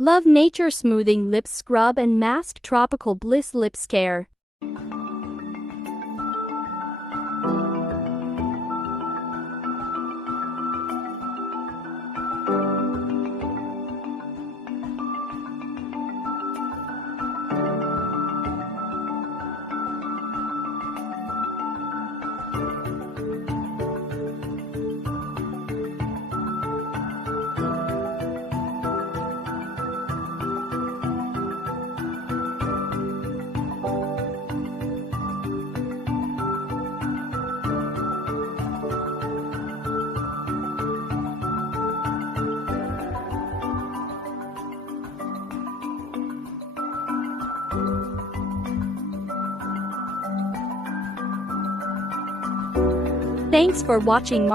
Love Nature Smoothing Lip Scrub and Mask Tropical Bliss Lip Care. Thanks for watching.